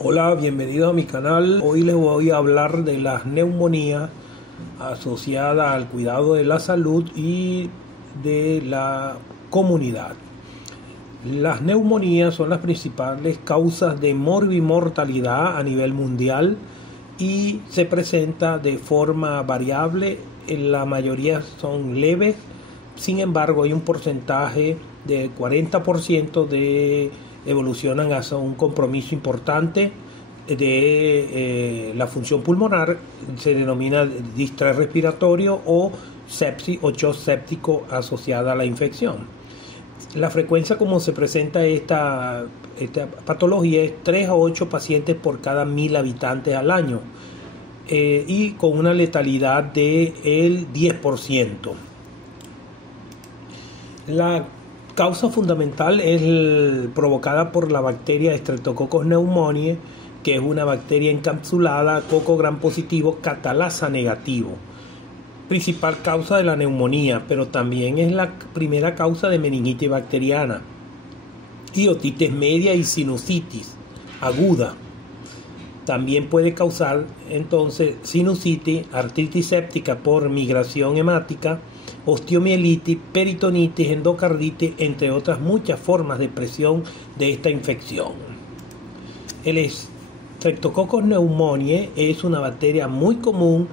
Hola, bienvenidos a mi canal. Hoy les voy a hablar de las neumonías asociadas al cuidado de la salud y de la comunidad. Las neumonías son las principales causas de morbimortalidad a nivel mundial y se presenta de forma variable. La mayoría son leves, sin embargo hay un porcentaje de 40% de evolucionan hacia un compromiso importante de la función pulmonar, se denomina distrés respiratorio o sepsis o shock séptico asociada a la infección. La frecuencia como se presenta esta patología es 3 a 8 pacientes por cada 1000 habitantes al año y con una letalidad del 10%. La causa fundamental es provocada por la bacteria Streptococcus pneumoniae, que es una bacteria encapsulada coco gram positivo catalasa negativo. Principal causa de la neumonía, pero también es la primera causa de meningitis bacteriana, y otitis media y sinusitis aguda. También puede causar entonces sinusitis, artritis séptica por migración hemática, osteomielitis, peritonitis, endocarditis, entre otras muchas formas de presión de esta infección. El Streptococcus pneumoniae es una bacteria muy común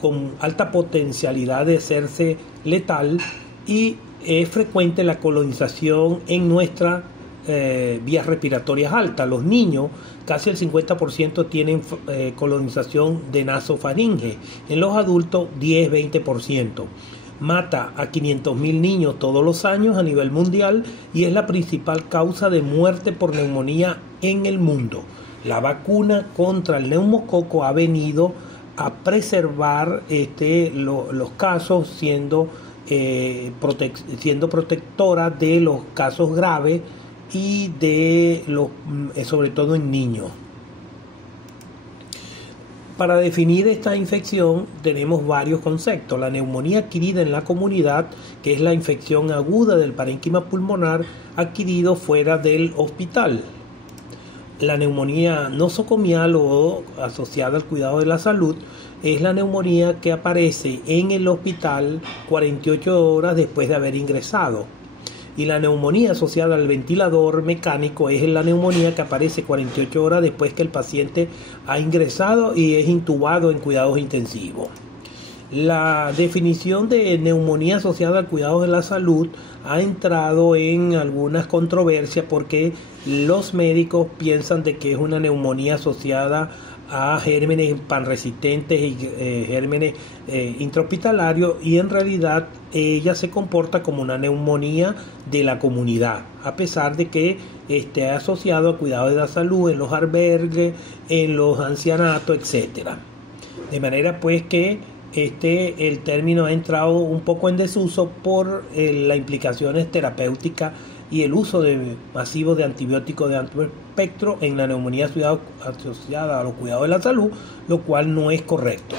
con alta potencialidad de hacerse letal y es frecuente la colonización en nuestras vías respiratorias altas. Los niños, casi el 50% tienen colonización de nasofaringe. En los adultos, 10-20%. Mata a 500.000 niños todos los años a nivel mundial y es la principal causa de muerte por neumonía en el mundo. La vacuna contra el neumococo ha venido a preservar los casos, siendo protectora de los casos graves y de sobre todo en niños. Para definir esta infección tenemos varios conceptos. La neumonía adquirida en la comunidad, que es la infección aguda del parénquima pulmonar adquirido fuera del hospital. La neumonía nosocomial o asociada al cuidado de la salud es la neumonía que aparece en el hospital 48 horas después de haber ingresado. Y la neumonía asociada al ventilador mecánico es la neumonía que aparece 48 horas después que el paciente ha ingresado y es intubado en cuidados intensivos. La definición de neumonía asociada al cuidado de la salud ha entrado en algunas controversias porque los médicos piensan de que es una neumonía asociada a gérmenes panresistentes y gérmenes intrahospitalarios, y en realidad ella se comporta como una neumonía de la comunidad, a pesar de que esté asociado a cuidado de la salud en los albergues, en los ancianatos, etcétera. De manera pues que el término ha entrado un poco en desuso por las implicaciones terapéuticas y el uso masivo de antibióticos de amplio espectro en la neumonía asociada a los cuidados de la salud, lo cual no es correcto.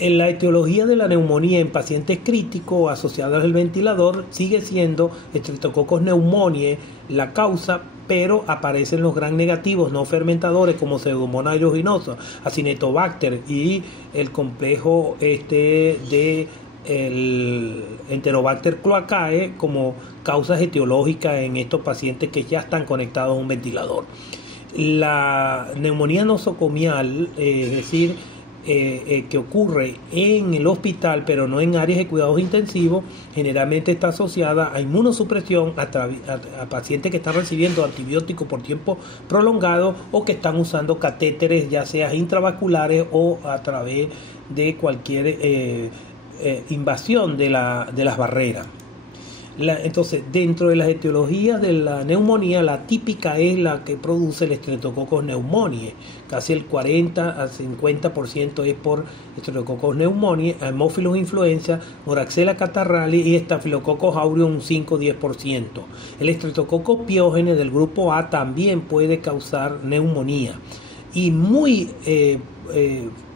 En la etiología de la neumonía en pacientes críticos asociados al ventilador sigue siendo Streptococcus pneumoniae la causa, pero aparecen los gram negativos no fermentadores como Pseudomonas aeruginosa, Acinetobacter y el complejo de el Enterobacter cloacae como causas etiológicas en estos pacientes que ya están conectados a un ventilador. La neumonía nosocomial, es decir, que ocurre en el hospital pero no en áreas de cuidados intensivos, generalmente está asociada a inmunosupresión a pacientes que están recibiendo antibióticos por tiempo prolongado o que están usando catéteres ya sea intravasculares o a través de cualquier invasión de las barreras. Entonces, dentro de las etiologías de la neumonía, la típica es la que produce el Streptococcus pneumoniae. Casi el 40 al 50% es por Streptococcus pneumoniae, Haemophilus influenza, Moraxella catarrhalis y Staphylococcus aureus un 5-10%. El Streptococcus pyogenes del grupo A también puede causar neumonía. Y muy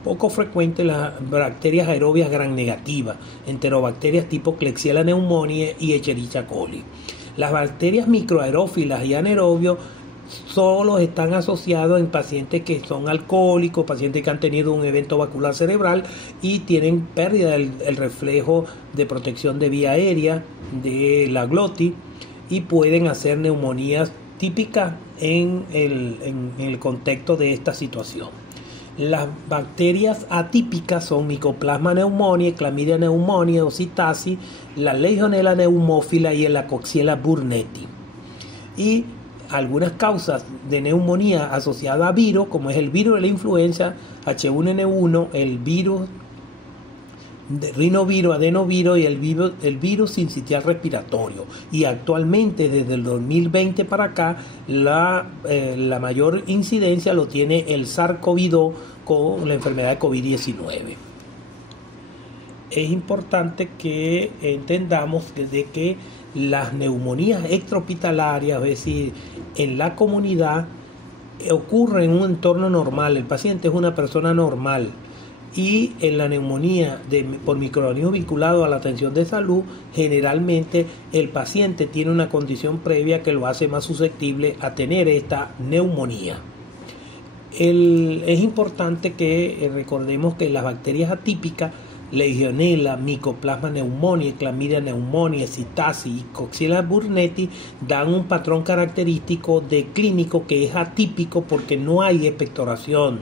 poco frecuente las bacterias aerobias gram negativas, enterobacterias tipo Klebsiella pneumoniae y Escherichia coli. Las bacterias microaerófilas y anaerobios solo están asociados en pacientes que son alcohólicos, pacientes que han tenido un evento vascular cerebral y tienen pérdida del reflejo de protección de vía aérea de la glotis, y pueden hacer neumonías típicas en el contexto de esta situación. Las bacterias atípicas son Mycoplasma pneumoniae, Chlamydia pneumoniae, Oxytacis, la Legionella pneumófila y la Coxiella burnetii. Y algunas causas de neumonía asociadas a virus, como es el virus de la influenza, H1N1, el virus de rinovirus, adenovirus y el virus sincitial respiratorio. Y actualmente, desde el 2020 para acá, la mayor incidencia lo tiene el SARS-CoV-2 con la enfermedad de COVID-19. Es importante que entendamos de que las neumonías extrahospitalarias, es decir, en la comunidad, ocurren en un entorno normal. El paciente es una persona normal. Y en la neumonía por microorganismos vinculados a la atención de salud, generalmente el paciente tiene una condición previa que lo hace más susceptible a tener esta neumonía. Es importante que recordemos que las bacterias atípicas, Legionella, Mycoplasma pneumoniae, Chlamydia pneumoniae, Oxytacis y Coxiella burnetii, dan un patrón característico de clínico que es atípico porque no hay expectoración.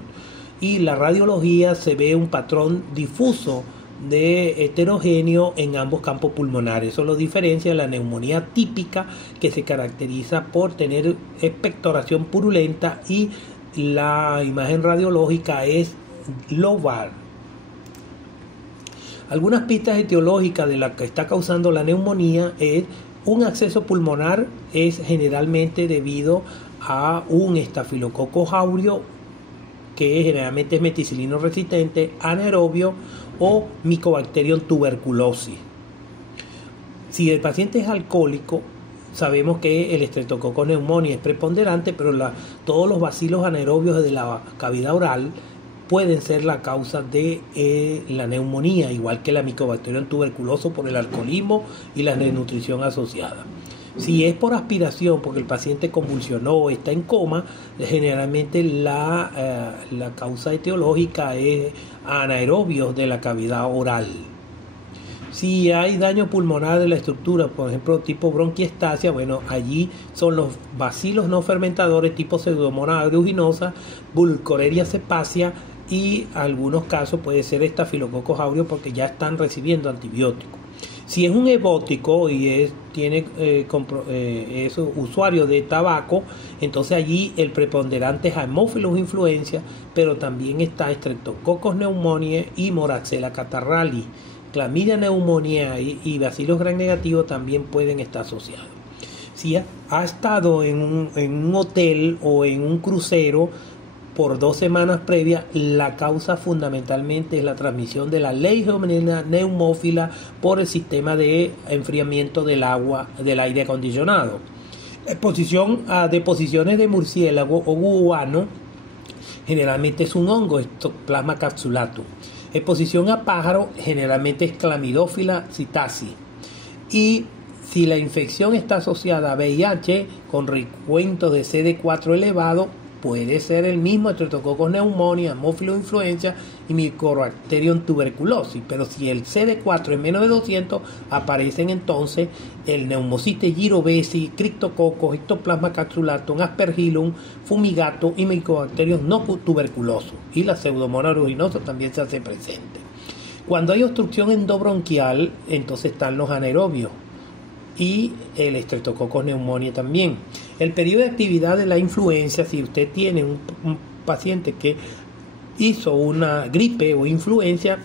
Y la radiología se ve un patrón difuso de heterogéneo en ambos campos pulmonares. Eso lo diferencia de la neumonía típica, que se caracteriza por tener expectoración purulenta, y la imagen radiológica es lobar. Algunas pistas etiológicas de la que está causando la neumonía es un acceso pulmonar, es generalmente debido a un estafilococo áureo, que generalmente es meticilino resistente, anaerobio o Mycobacterium tuberculosis. Si el paciente es alcohólico, sabemos que el Streptococcus pneumoniae es preponderante, pero todos los bacilos anaerobios de la cavidad oral pueden ser la causa de la neumonía, igual que la Mycobacterium tuberculosis por el alcoholismo y la desnutrición asociada. Si es por aspiración, porque el paciente convulsionó o está en coma, generalmente la causa etiológica es anaerobios de la cavidad oral. Si hay daño pulmonar de la estructura, por ejemplo tipo bronquiectasia, bueno, allí son los bacilos no fermentadores tipo Pseudomonas aeruginosa, Burkholderia cepacia, y algunos casos puede ser Staphylococcus aureus porque ya están recibiendo antibióticos. Si es un hebótico y es usuario de tabaco, entonces allí el preponderante es Haemophilus influenza, pero también está Streptococcus pneumoniae y Moraxella catarrhalis. Chlamydia pneumoniae y bacilos gram negativos también pueden estar asociados. Si ha estado en un hotel o en un crucero por 2 semanas previas, la causa fundamentalmente es la transmisión de la Legionella pneumófila por el sistema de enfriamiento del agua del aire acondicionado. Exposición a deposiciones de murciélago o gubano, generalmente es un hongo, Ectoplasma capsulatum. Exposición a pájaro, generalmente es Chlamydophila psittaci. Y si la infección está asociada a VIH con recuento de CD4 elevado, puede ser el mismo Streptococcus pneumoniae, Haemophilus influenza y Mycobacterium tuberculosis, pero si el CD4 es menos de 200, aparecen entonces el Pneumocystis jirovecii, Cryptococcus, Ectoplasma capsulatum, Aspergillus fumigatum y Mycobacterium no tuberculosus, y la Pseudomonas aeruginosa también se hace presente. Cuando hay obstrucción endobronquial, entonces están los anaerobios y el Streptococcus pneumoniae también. El periodo de actividad de la influenza, si usted tiene un paciente que hizo una gripe o influencia,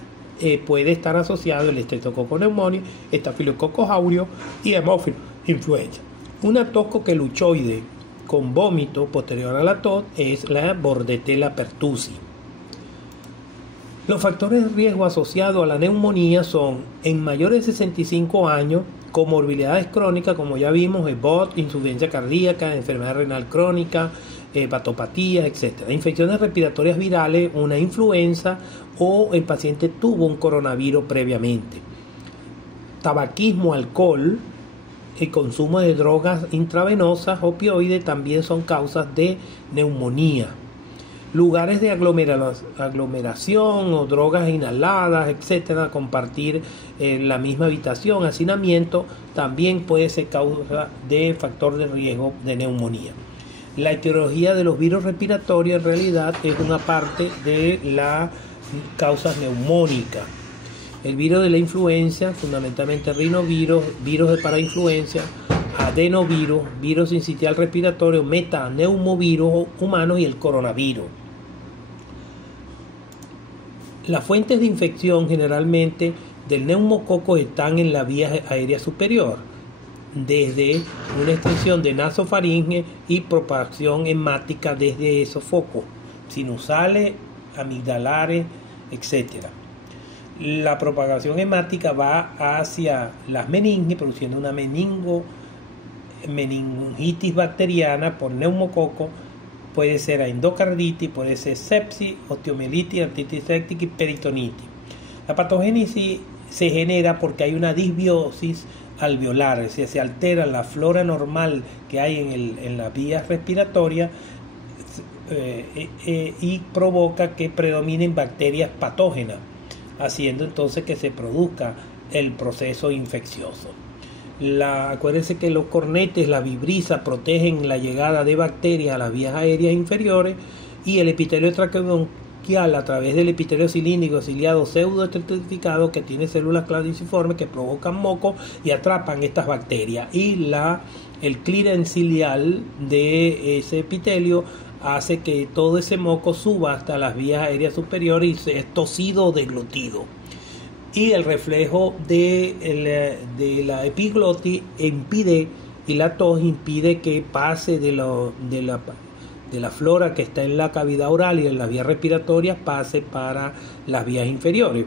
puede estar asociado el Streptococcus pneumoniae, Staphylococcus aureus y Haemophilus influenza. Una tos coqueluchoide con vómito posterior a la tos es la Bordetella pertussis. Los factores de riesgo asociados a la neumonía son en mayores de 65 años, comorbilidades crónicas, como ya vimos, EBOT, insuficiencia cardíaca, enfermedad renal crónica, hepatopatías, etc. Infecciones respiratorias virales, una influenza o el paciente tuvo un coronavirus previamente. Tabaquismo, alcohol, el consumo de drogas intravenosas, opioides, también son causas de neumonía. Lugares de aglomeración o drogas inhaladas, etcétera, compartir la misma habitación, hacinamiento, también puede ser causa de factor de riesgo de neumonía. La etiología de los virus respiratorios en realidad es una parte de las causas neumónicas. El virus de la influenza, fundamentalmente rinovirus, virus de parainfluencia, adenovirus, virus sincitial respiratorio, metaneumovirus humanos y el coronavirus. Las fuentes de infección generalmente del neumococo están en la vía aérea superior, desde una extensión de nasofaringe y propagación hemática desde esos focos, sinusales, amigdalares, etc. La propagación hemática va hacia las meninges, produciendo una meningitis bacteriana por neumococo. Puede ser endocarditis, puede ser sepsis, osteomielitis, artritis séptica y peritonitis. La patogénesis se genera porque hay una disbiosis alveolar, es decir, se altera la flora normal que hay en las vías respiratorias y provoca que predominen bacterias patógenas, haciendo entonces que se produzca el proceso infeccioso. Acuérdense que los cornetes, la vibrisa, protegen la llegada de bacterias a las vías aéreas inferiores, y el epitelio traqueobronquial, a través del epitelio cilíndrico ciliado pseudoestratificado, que tiene células claudiciformes que provocan moco y atrapan estas bacterias, y el clearance ciliar de ese epitelio hace que todo ese moco suba hasta las vías aéreas superiores y es tosido o deglutido. Y el reflejo de la epiglotis impide, y la tos impide que pase de la flora que está en la cavidad oral y en las vías respiratorias, pase para las vías inferiores.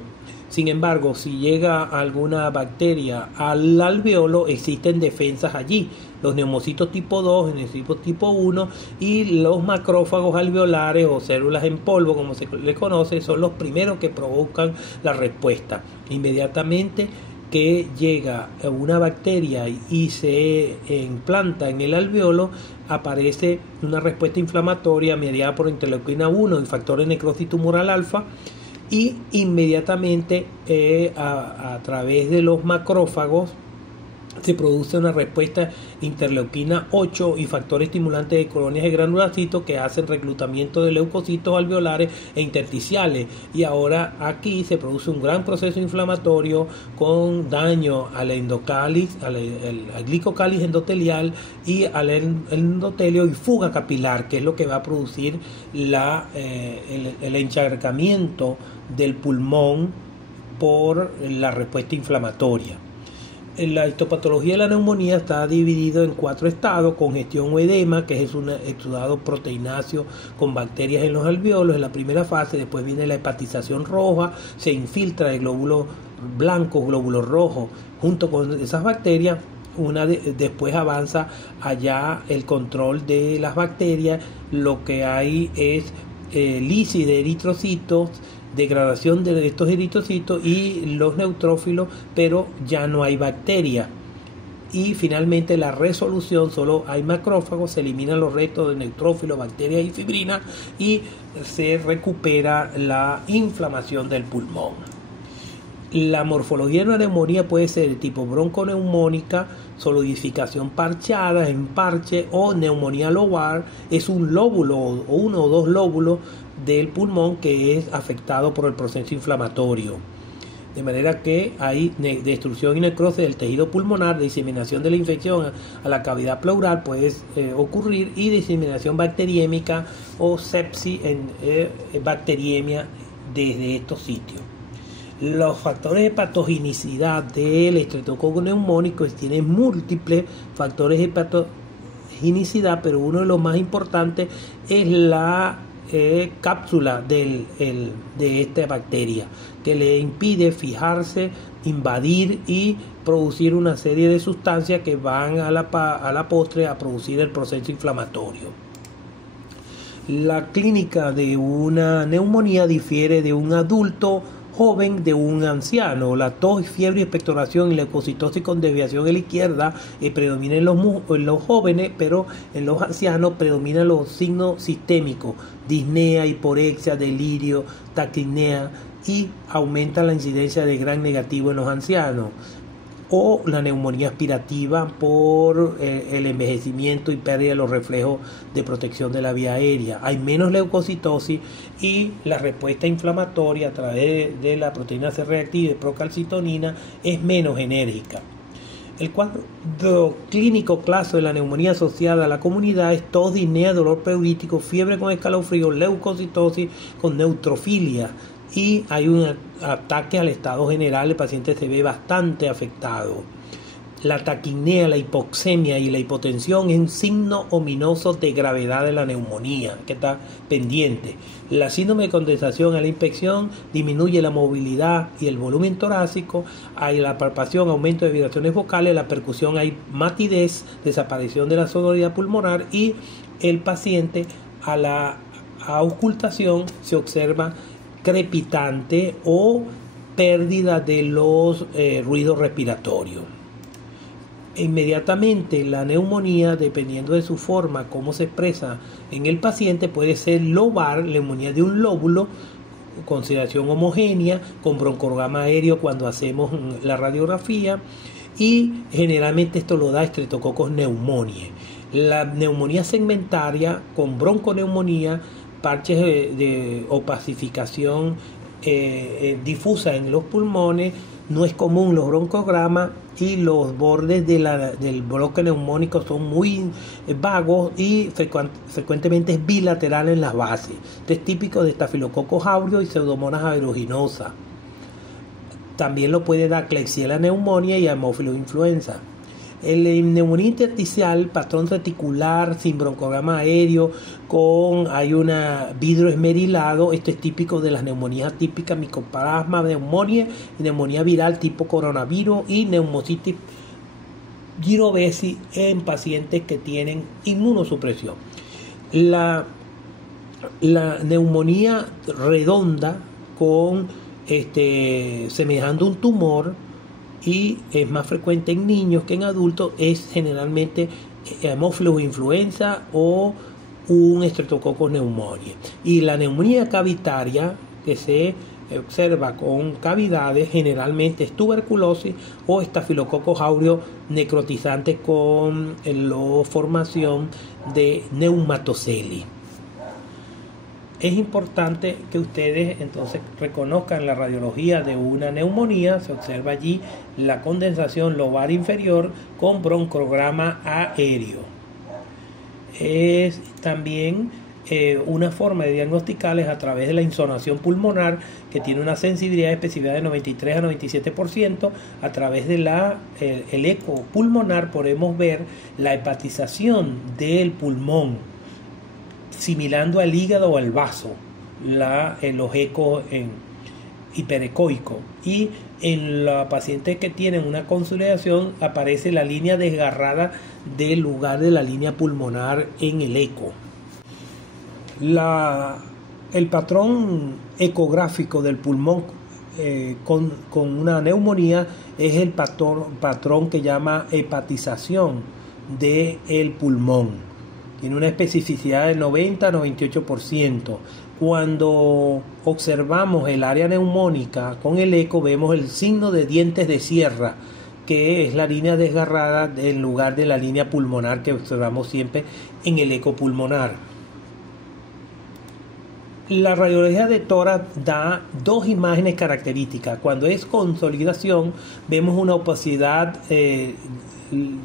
Sin embargo, si llega alguna bacteria al alveolo, existen defensas allí. Los neumocitos tipo 2, neumocitos tipo 1 y los macrófagos alveolares o células en polvo, como se les conoce, son los primeros que provocan la respuesta. Inmediatamente que llega una bacteria y se implanta en el alveolo, aparece una respuesta inflamatoria mediada por interleuquina 1 y factor de necrosis tumoral alfa, y inmediatamente a través de los macrófagos se produce una respuesta interleuquina 8 y factor estimulante de colonias de granulocitos que hacen reclutamiento de leucocitos alveolares e intersticiales, y ahora aquí se produce un gran proceso inflamatorio con daño al endocáliz, al glicocáliz endotelial y al endotelio y fuga capilar, que es lo que va a producir el encharcamiento del pulmón por la respuesta inflamatoria. La histopatología de la neumonía está dividida en 4 estados: congestión o edema, que es un exudado proteináceo con bacterias en los alveolos en la primera fase. Después viene la hepatización roja, se infiltra de glóbulos blancos, glóbulos rojos, junto con esas bacterias. Después avanza allá el control de las bacterias. Lo que hay es lisis de eritrocitos, degradación de estos eritrocitos y los neutrófilos, pero ya no hay bacterias. Y finalmente la resolución, solo hay macrófagos, se eliminan los restos de neutrófilos, bacterias y fibrina, y se recupera la inflamación del pulmón. La morfología de una neumonía puede ser de tipo bronconeumónica, solidificación parchada, en parche, o neumonía lobar. Es un lóbulo o uno o dos lóbulos del pulmón que es afectado por el proceso inflamatorio. De manera que hay destrucción y necrosis del tejido pulmonar, diseminación de la infección a la cavidad pleural puede ocurrir, y diseminación bacteriémica o sepsis bacteriemia desde estos sitios. Los factores de patogenicidad del estreptococo neumónico tienen múltiples factores de patogenicidad, pero uno de los más importantes es la cápsula de esta bacteria, que le impide fijarse, invadir y producir una serie de sustancias que van a la postre a producir el proceso inflamatorio. La clínica de una neumonía difiere de un adulto joven de un anciano. La tos, fiebre, expectoración y leucocitosis con desviación a la izquierda predomina en los jóvenes, pero en los ancianos predominan los signos sistémicos: disnea, hiporexia, delirio, taquipnea, y aumenta la incidencia de Gram negativo en los ancianos, o la neumonía aspirativa por el envejecimiento y pérdida de los reflejos de protección de la vía aérea. Hay menos leucocitosis y la respuesta inflamatoria a través de la proteína C reactiva y procalcitonina es menos enérgica. El cuadro clínico clásico de la neumonía asociada a la comunidad es tos, disnea, dolor pleurítico, fiebre con escalofrío, leucocitosis con neutrofilia, y hay un ataque al estado general. El paciente se ve bastante afectado. La taquipnea, la hipoxemia y la hipotensión es un signo ominoso de gravedad de la neumonía que está pendiente. La síndrome de condensación a la inspección disminuye la movilidad y el volumen torácico. Hay la palpación, aumento de vibraciones vocales. La percusión, hay matidez, desaparición de la sonoridad pulmonar, y el paciente a la auscultación se observa crepitante o pérdida de los ruidos respiratorios. Inmediatamente la neumonía, dependiendo de su forma, cómo se expresa en el paciente, puede ser lobar, neumonía de un lóbulo, consideración homogénea, con broncograma aéreo cuando hacemos la radiografía, y generalmente esto lo da Streptococcus pneumoniae. La neumonía segmentaria con bronconeumonía, parches de opacificación difusa en los pulmones, no es común los broncogramas, y los bordes del bloque neumónico son muy vagos y frecuentemente es bilateral en las bases. Esto es típico de Staphylococcus aureus y Pseudomonas aeruginosa. También lo puede dar Klebsiella pneumoniae y Haemophilus influenza. El neumonía intersticial, patrón reticular, sin broncograma aéreo, hay una vidrio esmerilado. Esto es típico de las neumonías atípicas, Mycoplasma pneumoniae, neumonía viral tipo coronavirus y neumocitis gyrovesi en pacientes que tienen inmunosupresión. La neumonía redonda semejando un tumor, y es más frecuente en niños que en adultos, es generalmente Haemophilus influenza o un Streptococcus pneumoniae. Y la neumonía cavitaria, que se observa con cavidades, generalmente es tuberculosis o Staphylococcus aureus necrotizante con la formación de neumatoceli. Es importante que ustedes entonces reconozcan la radiología de una neumonía. Se observa allí la condensación lobar inferior con broncograma aéreo. Es también una forma de diagnosticarles a través de la insonación pulmonar, que tiene una sensibilidad y especificidad de 93 a 97%. A través de el eco pulmonar podemos ver la hepatización del pulmón, similando al hígado o al vaso, los ecos hiperecoicos. Y en los pacientes que tienen una consolidación aparece la línea desgarrada del lugar de la línea pulmonar en el eco. El patrón ecográfico del pulmón con una neumonía es el patrón que llama hepatización del pulmón. Tiene una especificidad del 90 a 98%. Cuando observamos el área neumónica con el eco, vemos el signo de dientes de sierra, que es la línea desgarrada en lugar de la línea pulmonar que observamos siempre en el eco pulmonar. La radiología de tórax da dos imágenes características. Cuando es consolidación, vemos una opacidad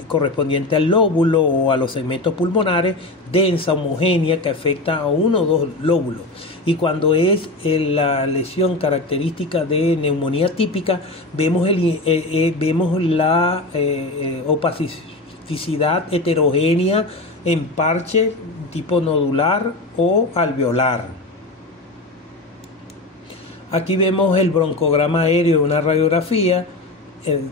correspondiente al lóbulo o a los segmentos pulmonares, densa, homogénea, que afecta a uno o dos lóbulos. Y cuando es la lesión característica de neumonía típica, vemos la opacidad heterogénea en parche tipo nodular o alveolar. Aquí vemos el broncograma aéreo de una radiografía.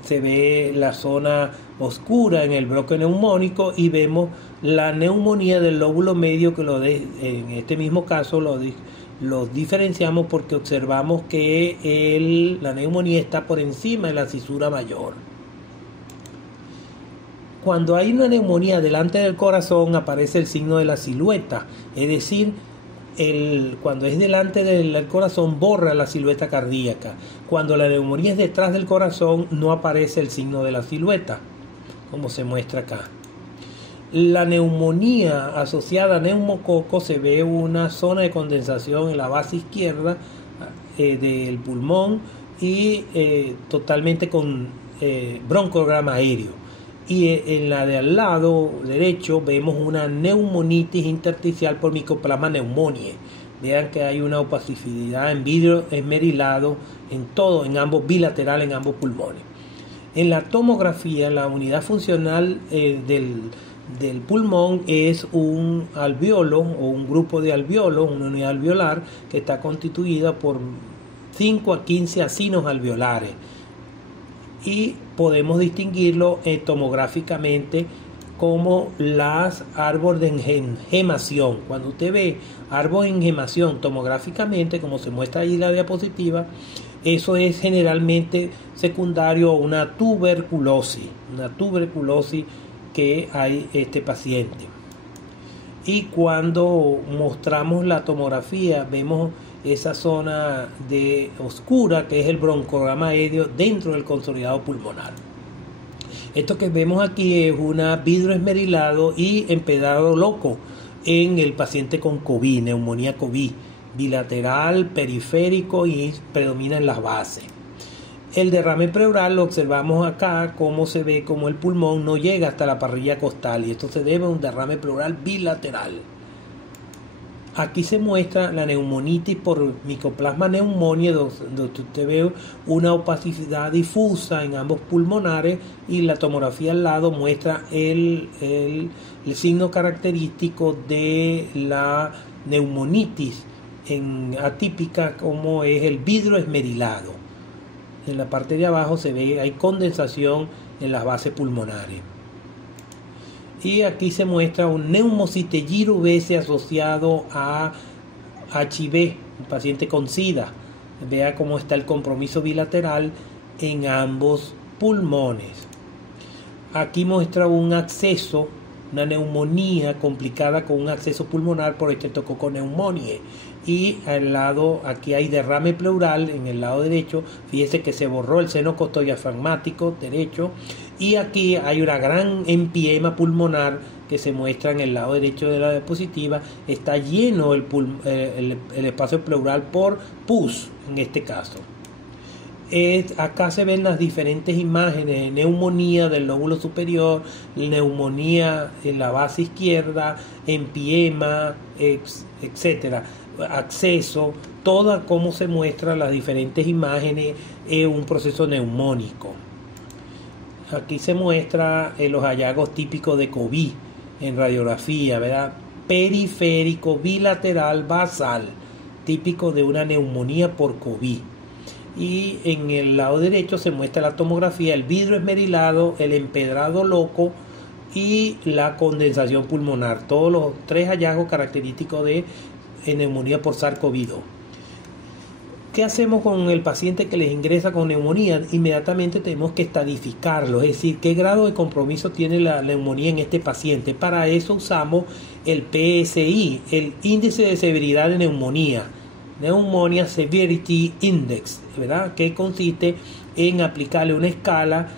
Se ve la zona oscura en el bloque neumónico y vemos la neumonía del lóbulo medio, que en este mismo caso lo Los diferenciamos porque observamos que la neumonía está por encima de la cisura mayor. Cuando hay una neumonía delante del corazón aparece el signo de la silueta, es decir, cuando es delante del corazón borra la silueta cardíaca. Cuando la neumonía es detrás del corazón no aparece el signo de la silueta, como se muestra acá. La neumonía asociada a neumococo se ve una zona de condensación en la base izquierda del pulmón y totalmente con broncograma aéreo. Y en la de al lado derecho vemos una neumonitis intersticial por Mycoplasma pneumoniae. Vean que hay una opacidad en vidrio esmerilado en ambos bilateral en ambos pulmones. En la tomografía, la unidad funcional del pulmón es un alveolo o un grupo de alveolos, una unidad alveolar que está constituida por 5 a 15 acinos alveolares. Y podemos distinguirlo tomográficamente como las árboles de engemación. Cuando usted ve árbol de engemación tomográficamente, como se muestra ahí en la diapositiva, eso es generalmente secundario a una tuberculosis que hay este paciente. Y cuando mostramos la tomografía vemos esa zona de oscura que es el broncograma aéreo dentro del consolidado pulmonar. Esto que vemos aquí es un vidrio esmerilado y empedrado loco en el paciente con COVID, neumonía COVID, bilateral, periférico y predomina en las bases. El derrame pleural lo observamos acá, como se ve como el pulmón no llega hasta la parrilla costal y esto se debe a un derrame pleural bilateral. Aquí se muestra la neumonitis por Mycoplasma pneumoniae, donde usted ve una opacidad difusa en ambos pulmonares y la tomografía al lado muestra el signo característico de la neumonitis atípica, como es el vidrio esmerilado. En la parte de abajo se ve hay condensación en las bases pulmonares. Y aquí se muestra un neumocitelliro BC asociado a HIV, el paciente con SIDA. Vea cómo está el compromiso bilateral en ambos pulmones. Aquí muestra un acceso, una neumonía complicada con un acceso pulmonar por Streptococcus pneumoniae. Y al lado, aquí hay derrame pleural en el lado derecho. Fíjese que se borró el seno costodiafragmático derecho. Y aquí hay una gran empiema pulmonar que se muestra en el lado derecho de la diapositiva. Está lleno el espacio pleural por pus en este caso. Acá se ven las diferentes imágenes de neumonía del lóbulo superior, neumonía en la base izquierda, empiema, etcétera, acceso, toda cómo se muestran las diferentes imágenes en un proceso neumónico. Aquí se muestra los hallazgos típicos de COVID en radiografía, ¿verdad? Periférico, bilateral, basal, típico de una neumonía por COVID. Y en el lado derecho se muestra la tomografía, el vidrio esmerilado, el empedrado loco y la condensación pulmonar. Todos los tres hallazgos característicos de neumonía por SARS-CoV-2. ¿Qué hacemos con el paciente que les ingresa con neumonía? Inmediatamente tenemos que estadificarlo, es decir, qué grado de compromiso tiene la neumonía en este paciente. Para eso usamos el PSI, el índice de severidad de neumonía, Pneumonia Severity Index, ¿verdad? Que consiste en aplicarle una escala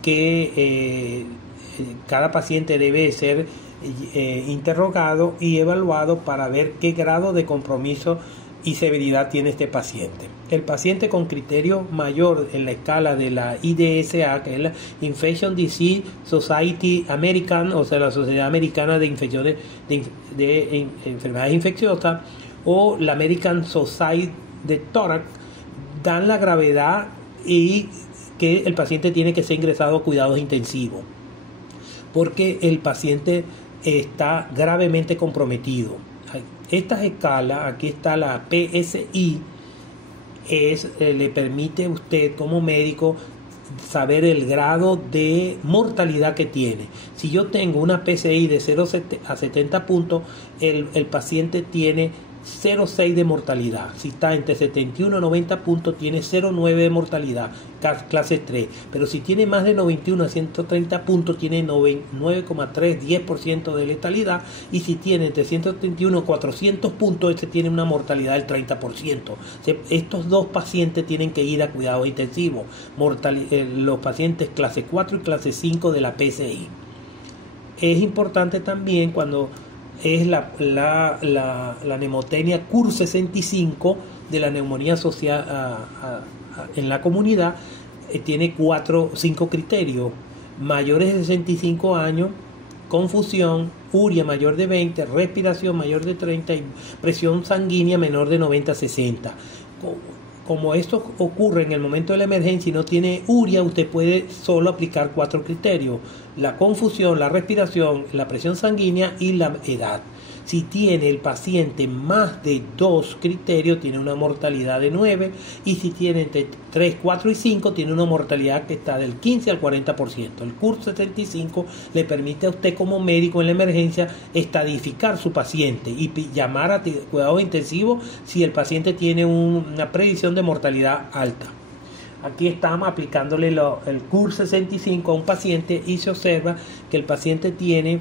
que cada paciente debe ser interrogado y evaluado para ver qué grado de compromiso y severidad tiene este paciente. El paciente con criterio mayor en la escala de la IDSA, que es la Infection Disease Society American, o sea, la Sociedad Americana de Infecciones de Enfermedades Infecciosas, o la American Society de Thorax, dan la gravedad y que el paciente tiene que ser ingresado a cuidados intensivos, porque el paciente está gravemente comprometido. Estas escalas, aquí está la PSI, le permite a usted como médico saber el grado de mortalidad que tiene. Si yo tengo una PSI de 0 a 70 puntos, el paciente tiene 0,6 de mortalidad. Si está entre 71 y 90 puntos, tiene 0,9 de mortalidad, clase 3. Pero si tiene más de 91 a 130 puntos, tiene 9,3, 10% de letalidad. Y si tiene entre 131 y 400 puntos, este tiene una mortalidad del 30%. Estos dos pacientes tienen que ir a cuidados intensivos. Los pacientes clase 4 y clase 5 de la PCI. Es importante también cuando es la neumotenia CUR65 de la neumonía asociada en la comunidad. Tiene 5 criterios: mayores de 65 años, confusión, urea mayor de 20, respiración mayor de 30 y presión sanguínea menor de 90-60. Como esto ocurre en el momento de la emergencia y no tiene urea, usted puede solo aplicar 4 criterios: la confusión, la respiración, la presión sanguínea y la edad. Si tiene el paciente más de 2 criterios, tiene una mortalidad de 9, y si tiene entre 3, 4 y 5, tiene una mortalidad que está del 15 al 40%. El CUR65 le permite a usted como médico en la emergencia estadificar su paciente y llamar a cuidados intensivos si el paciente tiene una predicción de mortalidad alta. Aquí estamos aplicándole el CUR65 a un paciente y se observa que el paciente tiene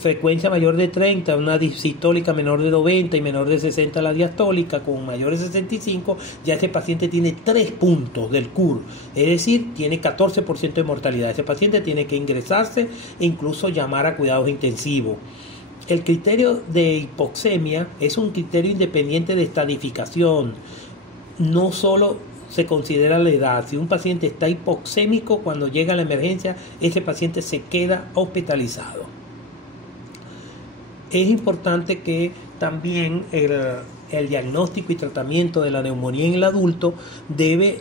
frecuencia mayor de 30, una sistólica menor de 90 y menor de 60 la diastólica, con mayores de 65, ya ese paciente tiene 3 puntos del CUR, es decir, tiene 14% de mortalidad. Ese paciente tiene que ingresarse e incluso llamar a cuidados intensivos. El criterio de hipoxemia es un criterio independiente de estadificación. No solo se considera la edad. Si un paciente está hipoxémico, cuando llega a la emergencia, ese paciente se queda hospitalizado. Es importante que también el diagnóstico y tratamiento de la neumonía en el adulto debe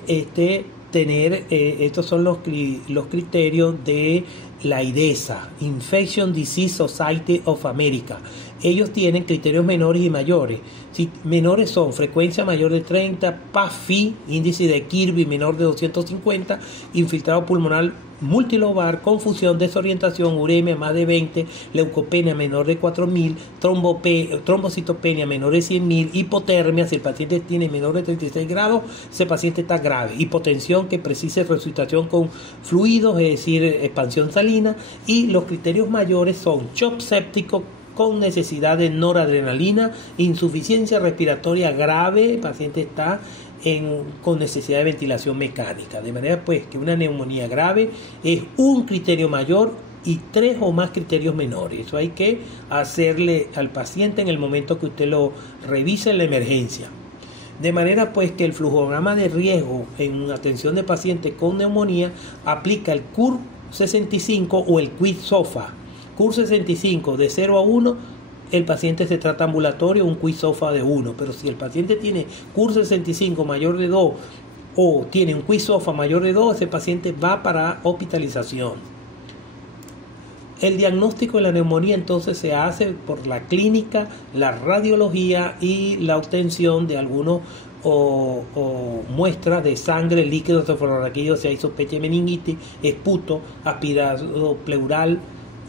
tener, estos son los criterios de la IDESA, Infection Disease Society of America. Ellos tienen criterios menores y mayores. Si menores son frecuencia mayor de 30, PAFI, índice de Kirby menor de 250, infiltrado pulmonar multilobar, confusión, desorientación, uremia más de 20, leucopenia menor de 4.000, trombocitopenia menor de 100.000, hipotermia, si el paciente tiene menor de 36 grados, ese paciente está grave, hipotensión que precise resucitación con fluidos, es decir, expansión salina, y los criterios mayores son shock séptico con necesidad de noradrenalina, insuficiencia respiratoria grave, el paciente está con necesidad de ventilación mecánica. De manera pues que una neumonía grave es un criterio mayor y 3 o más criterios menores. Eso hay que hacerle al paciente en el momento que usted lo revise en la emergencia. De manera pues que el flujograma de riesgo en atención de pacientes con neumonía aplica el CUR65 o el QID-SOFA. CUR65 de 0 a 1, el paciente se trata ambulatorio, un QID-SOFA de 1, pero si el paciente tiene CUR65 mayor de 2 o tiene un QID-SOFA mayor de 2, ese paciente va para hospitalización. El diagnóstico de la neumonía entonces se hace por la clínica, la radiología y la obtención de algunos muestras de sangre, líquido cefalorraquídeo si hay sospecha de meningitis, esputo, aspirado pleural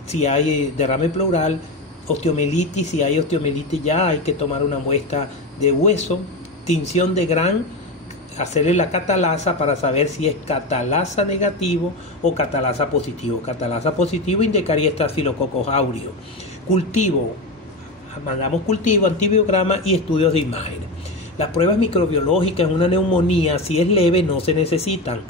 si hay derrame pleural, osteomielitis, si hay osteomielitis ya hay que tomar una muestra de hueso, tinción de Gram, hacerle la catalasa para saber si es catalasa negativo o catalasa positivo. Catalasa positivo indicaría Staphylococcus aureus. Cultivo, mandamos cultivo, antibiograma y estudios de imagen. Las pruebas microbiológicas en una neumonía, si es leve, no se necesitan.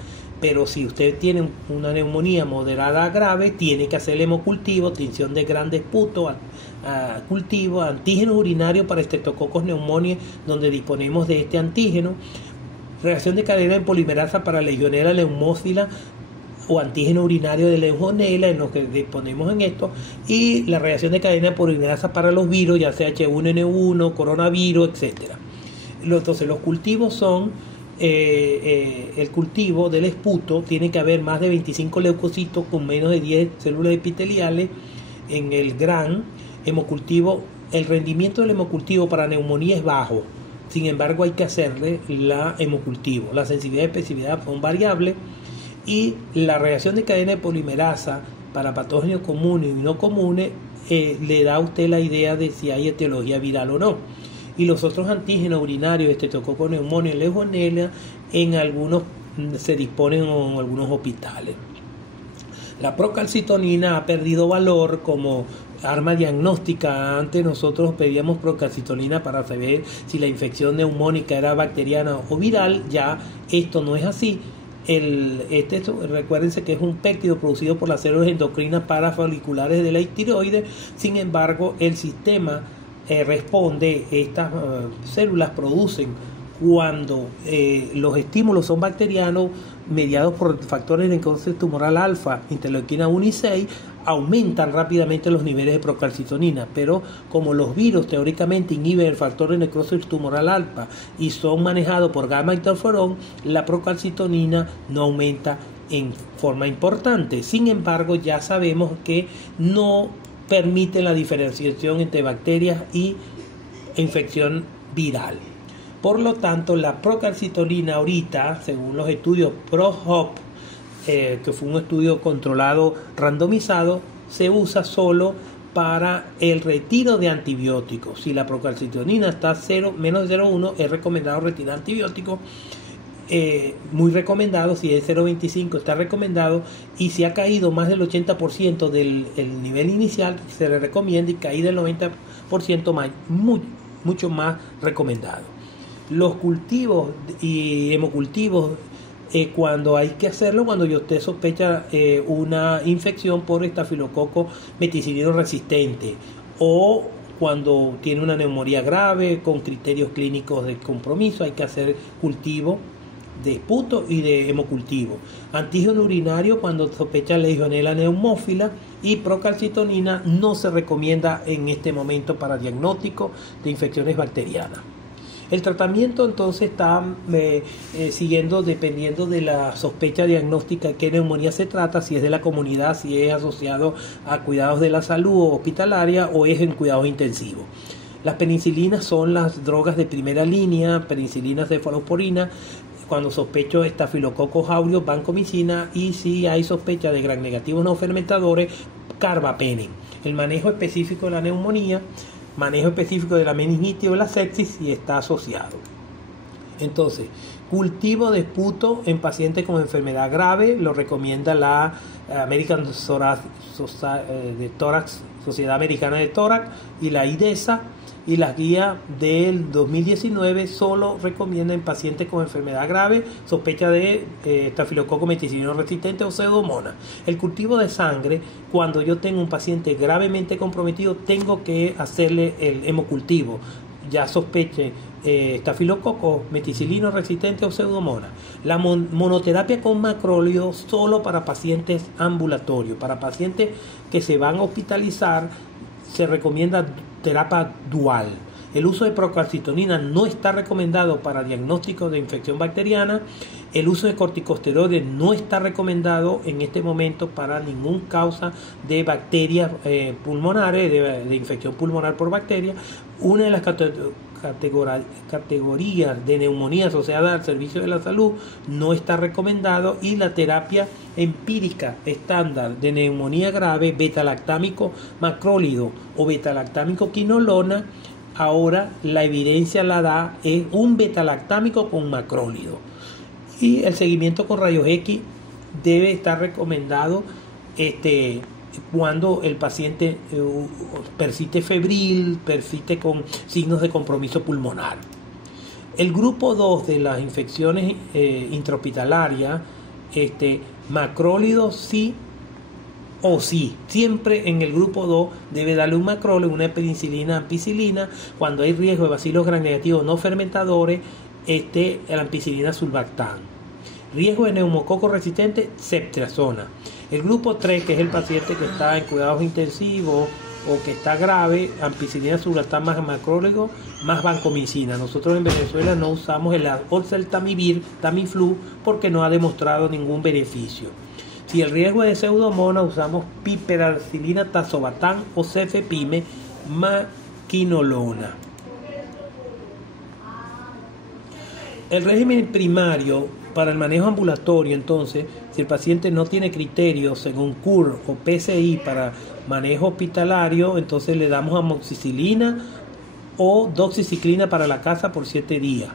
Pero si usted tiene una neumonía moderada a grave, tiene que hacer hemocultivo, tinción de Gram de esputo, cultivo, antígeno urinario para Streptococcus pneumoniae, donde disponemos de este antígeno, reacción de cadena en polimerasa para Legionella leumófila o antígeno urinario de Legionella, en los que disponemos en esto, y la reacción de cadena de polimerasa para los virus, ya sea H1N1, coronavirus, etc. Entonces los cultivos son el cultivo del esputo, tiene que haber más de 25 leucocitos con menos de 10 células epiteliales en el Gram. Hemocultivo, el rendimiento del hemocultivo para neumonía es bajo, sin embargo hay que hacerle la hemocultivo. La sensibilidad y especificidad son variables, y la reacción de cadena de polimerasa para patógenos comunes y no comunes le da a usted la idea de si hay etiología viral o no. Y los otros antígenos urinarios, Estreptococo pneumoniae y Legionella, en algunos se disponen en algunos hospitales. La procalcitonina ha perdido valor como arma diagnóstica. Antes nosotros pedíamos procalcitonina para saber si la infección neumónica era bacteriana o viral. Ya esto no es así. Recuérdense que es un péptido producido por las células endocrinas parafoliculares de la tiroides. Sin embargo, el sistema responde, estas células producen cuando los estímulos son bacterianos mediados por factores de necrosis tumoral alfa, interleuquina 1 y 6, aumentan rápidamente los niveles de procalcitonina, pero como los virus teóricamente inhiben el factor de necrosis tumoral alfa y son manejados por gamma interferón, la procalcitonina no aumenta en forma importante. Sin embargo, ya sabemos que no permite la diferenciación entre bacterias y infección viral. Por lo tanto, la procalcitonina ahorita, según los estudios PRO-HOP, que fue un estudio controlado randomizado, se usa solo para el retiro de antibióticos. Si la procalcitonina está menos de 0,1, es recomendado retirar antibióticos. Muy recomendado. Si es 0,25 está recomendado, y si ha caído más del 80% del nivel inicial, se le recomienda, y caída del 90% más, mucho más recomendado. Los cultivos y hemocultivos, cuando hay que hacerlo, cuando usted sospecha una infección por estafilococo meticilino resistente, o cuando tiene una neumonía grave con criterios clínicos de compromiso, hay que hacer cultivo de esputo y de hemocultivo. Antígeno urinario cuando sospecha Legionella neumófila, y procalcitonina no se recomienda en este momento para diagnóstico de infecciones bacterianas. El tratamiento entonces está siguiendo, dependiendo de la sospecha diagnóstica, qué neumonía se trata, si es de la comunidad, si es asociado a cuidados de la salud hospitalaria o es en cuidados intensivos. Las penicilinas son las drogas de primera línea, penicilina, cefalosporina, cuando sospecho estafilococcus aureus, vancomicina, y si hay sospecha de gram negativos no fermentadores, carbapenem. El manejo específico de la neumonía, manejo específico de la meningitis o la sepsis si está asociado. Entonces, cultivo de esputo en pacientes con enfermedad grave lo recomienda la American Sociedad Americana de Tórax y la IDESA, y las guías del 2019 solo recomiendan en pacientes con enfermedad grave, sospecha de estafilococo meticilino resistente o pseudomonas. El cultivo de sangre, cuando yo tengo un paciente gravemente comprometido, tengo que hacerle el hemocultivo, ya sospeche estafilococo meticilino resistente o pseudomonas. La monoterapia con macrólido solo para pacientes ambulatorios. Para pacientes que se van a hospitalizar se recomienda terapia dual. El uso de procalcitonina no está recomendado para diagnóstico de infección bacteriana. El uso de corticosteroides no está recomendado en este momento para ninguna causa de bacterias pulmonares, de infección pulmonar por bacterias. Una de las categorías de neumonía asociada al servicio de la salud no está recomendado, y la terapia empírica estándar de neumonía grave, betalactámico macrólido o betalactámico quinolona, ahora la evidencia la da es un betalactámico con macrólido, y el seguimiento con rayos X debe estar recomendado cuando el paciente persiste febril, persiste con signos de compromiso pulmonar. El grupo 2 de las infecciones intrahospitalarias, macrólido sí o sí. Siempre en el grupo 2 debe darle un macrólido, una penicilina, ampicilina. Cuando hay riesgo de bacilos gram negativos no fermentadores, la ampicilina sulbactam. Riesgo de neumococo resistente, ceftriaxona. El grupo 3, que es el paciente que está en cuidados intensivos o que está grave, ampicilina sulbactam más macrólido más vancomicina. Nosotros en Venezuela no usamos el oseltamivir, Tamiflu, porque no ha demostrado ningún beneficio. Si el riesgo es de pseudomonas, usamos piperacilina, tazobactam o cefepime, maquinolona. El régimen primario para el manejo ambulatorio, entonces, Si el paciente no tiene criterios según CUR o PCI para manejo hospitalario, entonces le damos amoxicilina o doxiciclina para la casa por 7 días.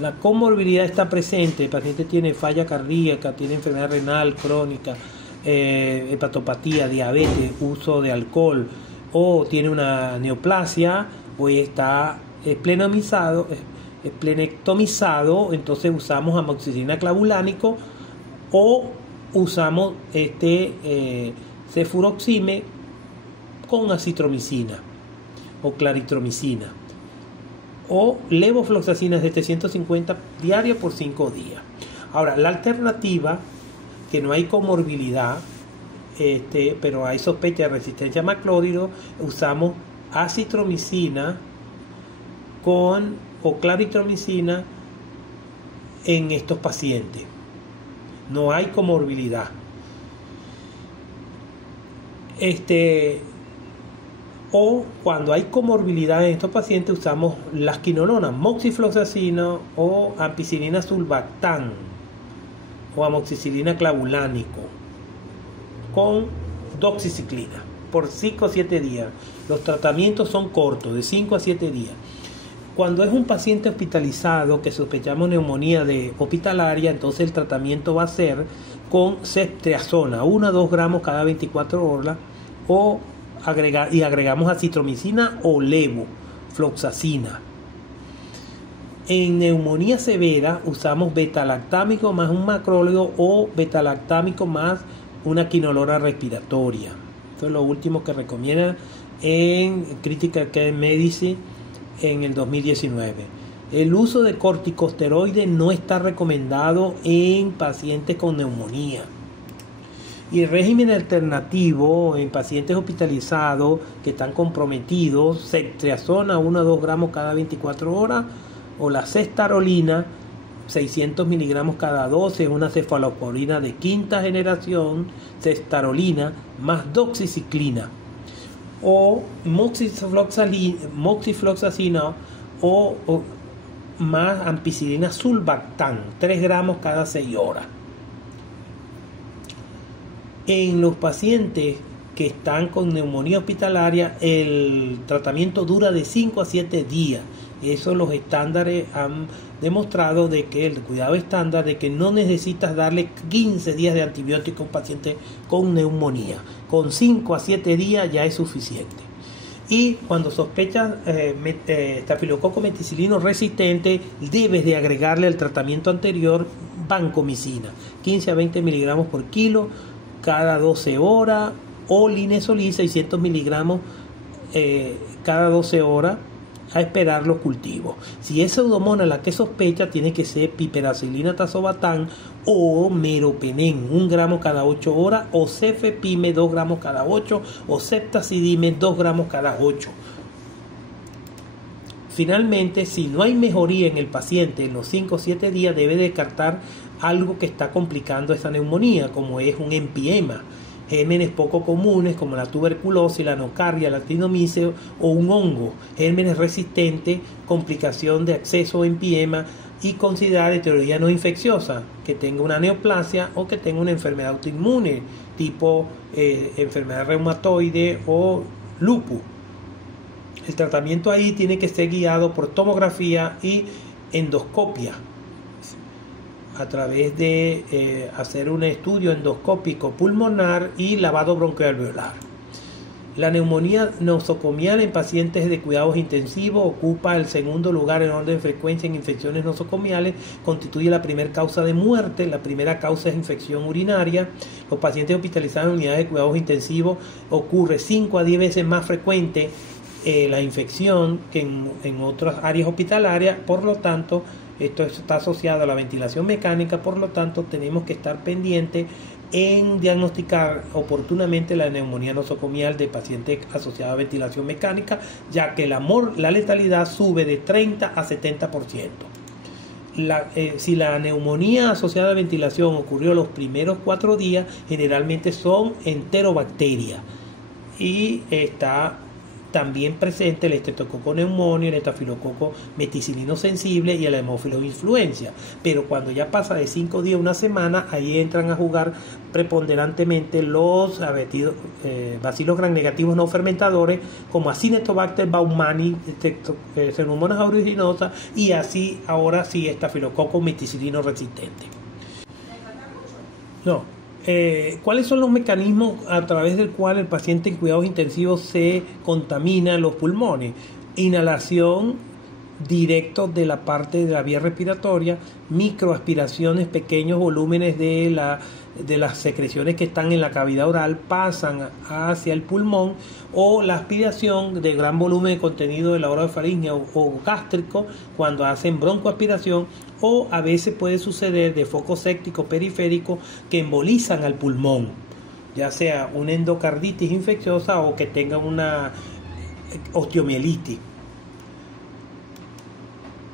La comorbilidad está presente, el paciente tiene falla cardíaca, tiene enfermedad renal crónica, hepatopatía, diabetes, uso de alcohol, o tiene una neoplasia, o está esplenectomizado, entonces usamos amoxicilina clavulánico o usamos cefuroxime con acitromicina o claritromicina, o levofloxacina 750 diarios por 5 días. Ahora, la alternativa, que no hay comorbilidad, pero hay sospecha de resistencia a maclórido, usamos acitromicina o claritromicina en estos pacientes. No hay comorbilidad. O cuando hay comorbilidad en estos pacientes usamos las quinolonas, moxifloxacina o ampicilina sulbactam o amoxicilina clavulánico con doxiciclina por 5 o 7 días. Los tratamientos son cortos, de 5 a 7 días. Cuando es un paciente hospitalizado que sospechamos neumonía hospitalaria, entonces el tratamiento va a ser con ceftriaxona, 1 a 2 gramos cada 24 horas, o agregamos acitromicina o levofloxacina. En neumonía severa usamos betalactámico más un macrólido o betalactámico más una quinolona respiratoria. Esto es lo último que recomienda en Critical Care Medicine en el 2019. El uso de corticosteroides no está recomendado en pacientes con neumonía. Y el régimen alternativo en pacientes hospitalizados que están comprometidos, ceftriaxona 1 a 2 gramos cada 24 horas, o la cestarolina 600 miligramos cada 12, una cefalosporina de quinta generación, cestarolina más doxiciclina, o moxifloxacina o más ampicilina sulbactam 3 gramos cada 6 horas. En los pacientes que están con neumonía hospitalaria, el tratamiento dura de 5 a 7 días. Eso los estándares han demostrado de que el cuidado estándar de que no necesitas darle 15 días de antibiótico a un paciente con neumonía. Con 5 a 7 días ya es suficiente. Y cuando sospechas estafilococo meticilino resistente, debes de agregarle al tratamiento anterior vancomicina, 15 a 20 miligramos por kilo cada 12 horas, o linezolid 600 miligramos cada 12 horas, a esperar los cultivos. Si es pseudomonas la que sospecha, tiene que ser piperacilina tazobactam o meropenem 1 gramo cada 8 horas, o cefepime 2 gramos cada 8, o ceftazidime 2 gramos cada 8. Finalmente, si no hay mejoría en el paciente en los 5 o 7 días, debe descartar algo que está complicando esa neumonía, como es un empiema, gérmenes poco comunes como la tuberculosis, la nocardia, la actinomyces o un hongo, gérmenes resistentes, complicación de acceso a empiema, y considerar etiología no infecciosa, que tenga una neoplasia o que tenga una enfermedad autoinmune tipo enfermedad reumatoide o lupus. El tratamiento ahí tiene que ser guiado por tomografía y endoscopia, a través de hacer un estudio endoscópico pulmonar y lavado broncoalveolar. La neumonía nosocomial en pacientes de cuidados intensivos ocupa el segundo lugar en orden de frecuencia en infecciones nosocomiales, constituye la primera causa de muerte. La primera causa es infección urinaria. Los pacientes hospitalizados en unidades de cuidados intensivos ocurre 5 a 10 veces más frecuente la infección que en otras áreas hospitalarias. Por lo tanto, esto está asociado a la ventilación mecánica, por lo tanto tenemos que estar pendientes en diagnosticar oportunamente la neumonía nosocomial de pacientes asociados a ventilación mecánica, ya que la letalidad sube de 30 a 70%. Si la neumonía asociada a ventilación ocurrió los primeros 4 días, generalmente son enterobacterias y está también presente el Streptococcus pneumoniae, el Estafilococo meticilino sensible y el Haemophilus influenza. Pero cuando ya pasa de 5 días a una semana, ahí entran a jugar preponderantemente los bacilos gram negativos no fermentadores como Acinetobacter baumannii, Pseudomonas aeruginosa, y así ahora sí Estafilococo meticilino resistente. ¿Cuáles son los mecanismos a través del cual el paciente en cuidados intensivos se contamina los pulmones? Inhalación directo de la parte de la vía respiratoria, microaspiraciones, pequeños volúmenes de las secreciones que están en la cavidad oral pasan hacia el pulmón, o la aspiración de gran volumen de contenido de la orofaringe o gástrico cuando hacen broncoaspiración, o a veces puede suceder de focos sépticos periféricos que embolizan al pulmón, ya sea una endocarditis infecciosa o que tengan una osteomielitis.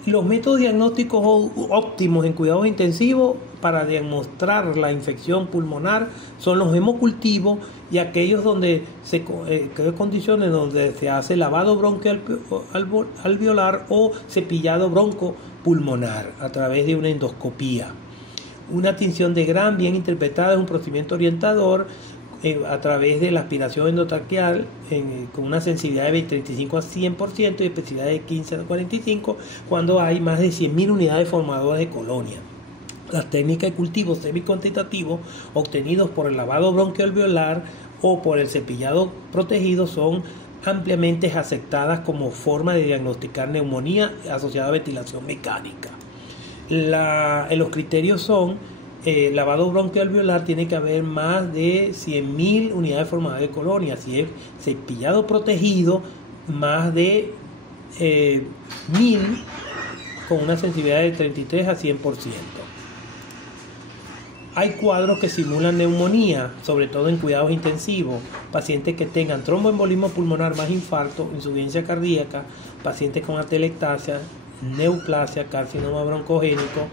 Los métodos diagnósticos óptimos en cuidados intensivos para demostrar la infección pulmonar son los hemocultivos y aquellos donde condiciones donde se hace lavado broncoalveolar o cepillado broncopulmonar a través de una endoscopía. Una tinción de Gram bien interpretada es un procedimiento orientador a través de la aspiración endotraqueal con una sensibilidad de 35 a 100% y especificidad de 15 a 45 cuando hay más de 100.000 unidades formadoras de colonia. Las técnicas de cultivo semicuantitativo obtenidos por el lavado broncoalveolar o por el cepillado protegido son ampliamente aceptadas como forma de diagnosticar neumonía asociada a ventilación mecánica. Los criterios son lavado broncoalveolar, tiene que haber más de 100.000 unidades formadoras de colonia. Si es cepillado protegido, más de 1.000 con una sensibilidad de 33 a 100%. Hay cuadros que simulan neumonía, sobre todo en cuidados intensivos, pacientes que tengan tromboembolismo pulmonar más infarto, insuficiencia cardíaca, pacientes con atelectasia, neoplasia, carcinoma broncogénico,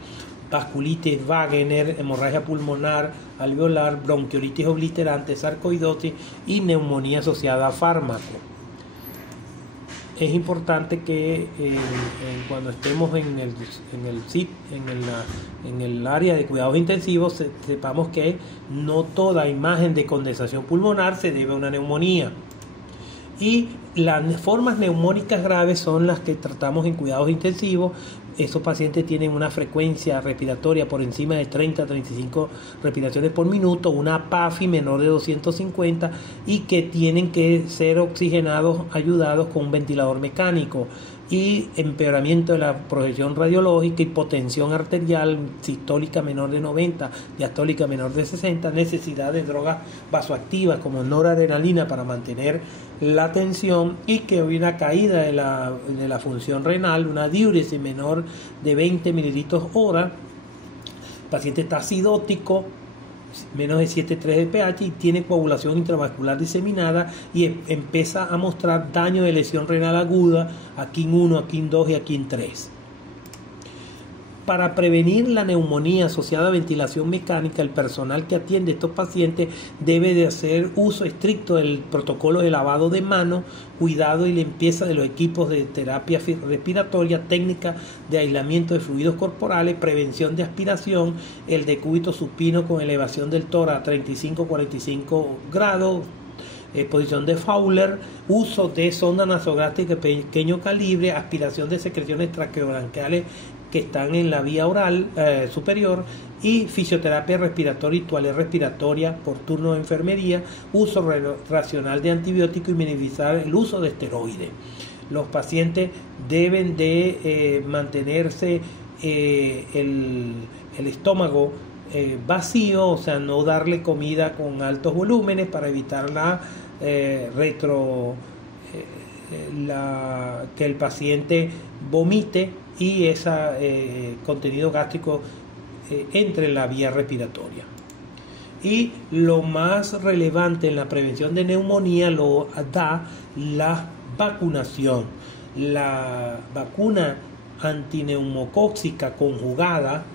vasculitis Wagener, hemorragia pulmonar alveolar, bronquiolitis obliterante, sarcoidosis y neumonía asociada a fármaco. Es importante que cuando estemos en el área de cuidados intensivos sepamos que no toda imagen de condensación pulmonar se debe a una neumonía. Y las formas neumónicas graves son las que tratamos en cuidados intensivos. Esos pacientes tienen una frecuencia respiratoria por encima de 30 a 35 respiraciones por minuto, una PAFI menor de 250 y que tienen que ser oxigenados, ayudados con un ventilador mecánico, y empeoramiento de la proyección radiológica, hipotensión arterial, sistólica menor de 90, diastólica menor de 60, necesidad de drogas vasoactivas como noradrenalina para mantener la tensión, y que hay una caída de la función renal, una diuresis menor de 20 mililitros hora. El paciente está acidótico, menos de 7,3 de pH, y tiene coagulación intravascular diseminada y empieza a mostrar daño de lesión renal aguda a KIN 1, a KIN 2 y a KIN 3. Para prevenir la neumonía asociada a ventilación mecánica, el personal que atiende a estos pacientes debe de hacer uso estricto del protocolo de lavado de manos, cuidado y limpieza de los equipos de terapia respiratoria, técnica de aislamiento de fluidos corporales, prevención de aspiración, el decúbito supino con elevación del tórax a 35-45 grados, posición de Fowler, uso de sonda nasogástrica de pequeño calibre, aspiración de secreciones traqueobronquiales que están en la vía oral superior, y fisioterapia respiratoria y toaleta respiratoria por turno de enfermería, uso racional de antibióticos y minimizar el uso de esteroides. Los pacientes deben de mantenerse el estómago vacío, o sea, no darle comida con altos volúmenes para evitar que el paciente vomite y ese contenido gástrico entre en la vía respiratoria. Y lo más relevante en la prevención de neumonía lo da la vacunación. La vacuna antineumocóxica conjugada,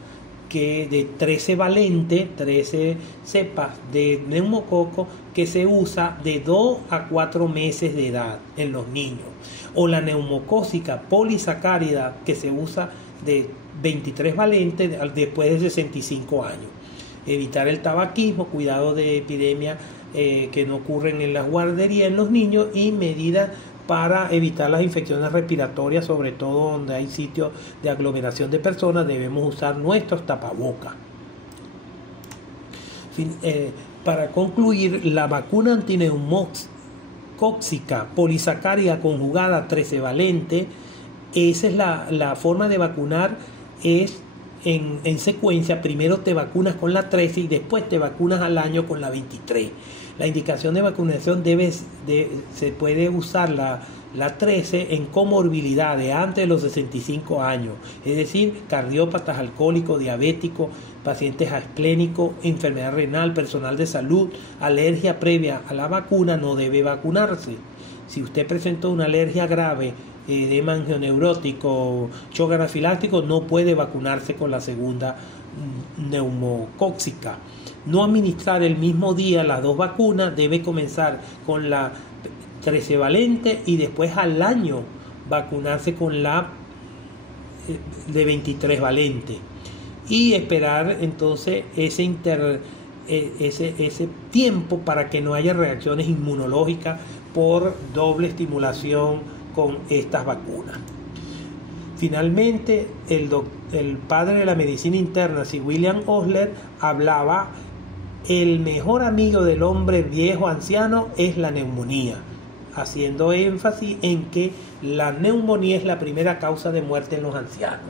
que de 13 valente, 13 cepas de neumococo que se usa de 2 a 4 meses de edad en los niños, o la neumocócica polisacárida que se usa de 23 valentes después de 65 años. Evitar el tabaquismo, cuidado de epidemias que no ocurren en las guarderías en los niños y medidas para evitar las infecciones respiratorias, sobre todo donde hay sitios de aglomeración de personas. Debemos usar nuestros tapabocas. Para concluir, la vacuna antineumocócica polisacárida conjugada 13 valente, esa es la forma de vacunar, es en secuencia. Primero te vacunas con la 13 y después te vacunas al año con la 23. La indicación de vacunación se puede usar la 13 en comorbilidades antes de los 65 años, es decir, cardiópatas, alcohólicos, diabéticos, pacientes asclénicos, enfermedad renal, personal de salud, alergia previa a la vacuna no debe vacunarse. Si usted presentó una alergia grave, edema angioneurótico, shock anafiláctico, no puede vacunarse con la segunda neumocócica. No administrar el mismo día las dos vacunas, debe comenzar con la 13 valente y después al año vacunarse con la de 23 valente y esperar entonces ese tiempo para que no haya reacciones inmunológicas por doble estimulación con estas vacunas. Finalmente, el padre de la medicina interna, Sir William Osler, hablaba: el mejor amigo del hombre viejo anciano es la neumonía, haciendo énfasis en que la neumonía es la primera causa de muerte en los ancianos.